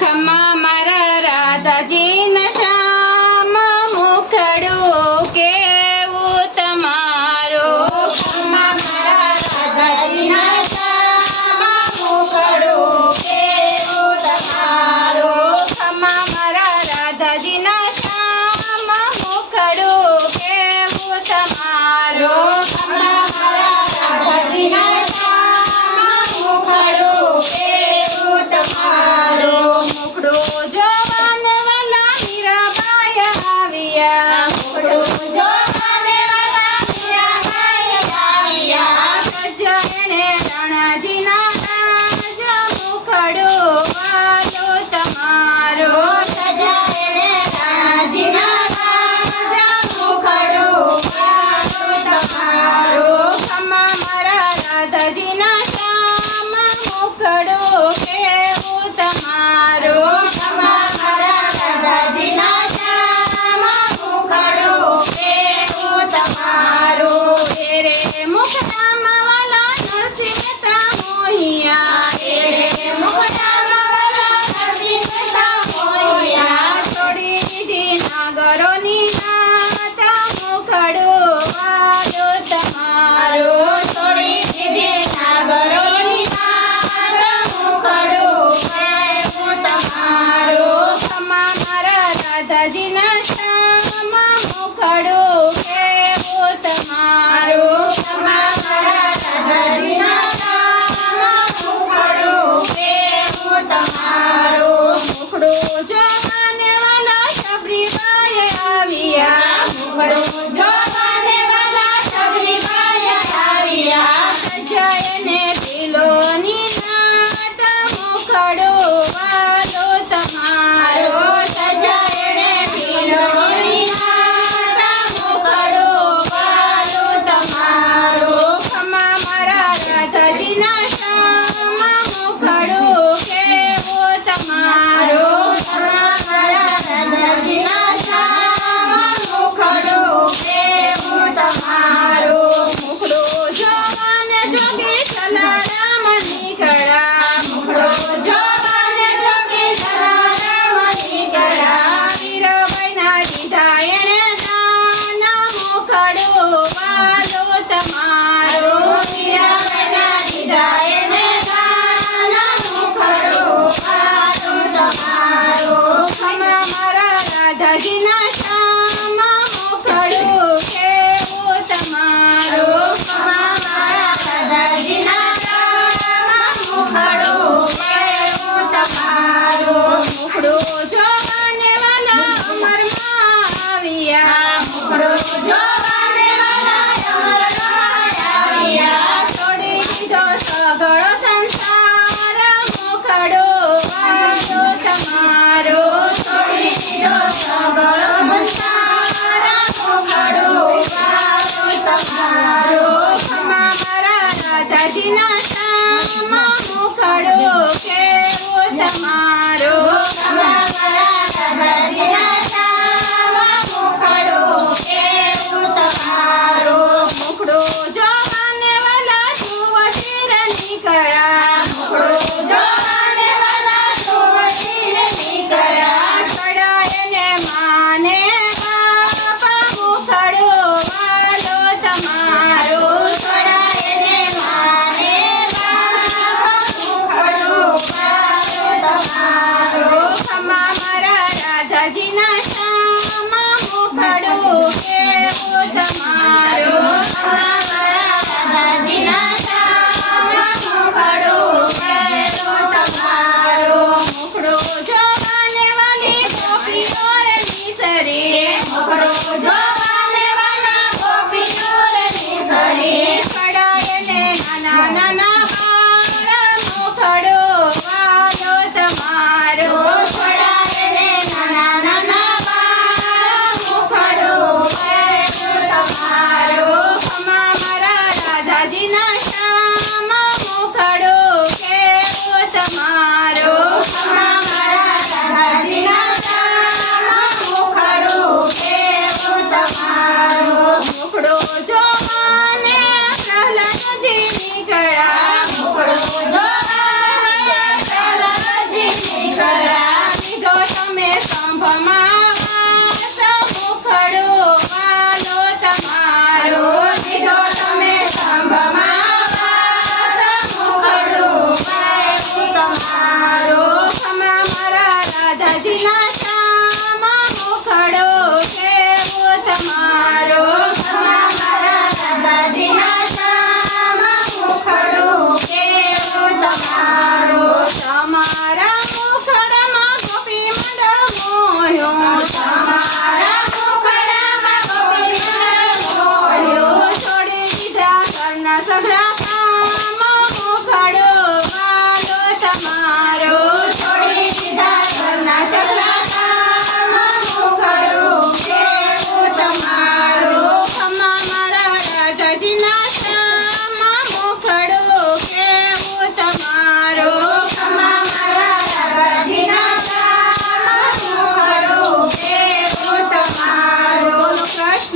ખમા મારા રાધાજીના શ્યામ મુખડું કેવું તમારું. ખમા મારા રાધાજીના શ્યામ મુખડું કેવું તમારું. ખમા મારા રાધાજીના શ્યામ મુખડું કેવું તમારું. ખમા મારા રાધાજીના શ્યામ મુખડું કેવું તમારું. મુખડું જોવાને વાલા મીરાબાઈ આવ્યા. મુખડું જોવાને વાલા મીરાબાઈ આવ્યા. કરજો એણે રાણાજીના રાજ મુખડું વાલું તમારું. સજાએને રાણાજીના રાજ મુખડું વાલું તમારું. ખમા મારા રાધાજીના શ્યામ મુખડું કેવું તમારું. ખમા મારા રાધાજીના શ્યામ મુખડું કેવું તમારું. રે મુખડામાં વાલા નરસિંહ મહેતા મોહિયા. રે મુખડામાં વાલા નરસિંહ મહેતા મોહિયા. તોડી દીધી નાગરોની નાત મુખડું વાલું તમારું. તોડી દીધી નાગરોની નાદ મુખડું કેવું તમારું. ખમા મારા રાધાજીના શ્યામ મુખડું કેવું તમારું. ખમા મારા રાધાજીના શ્યામ મુખડું કેવું કુંભમાં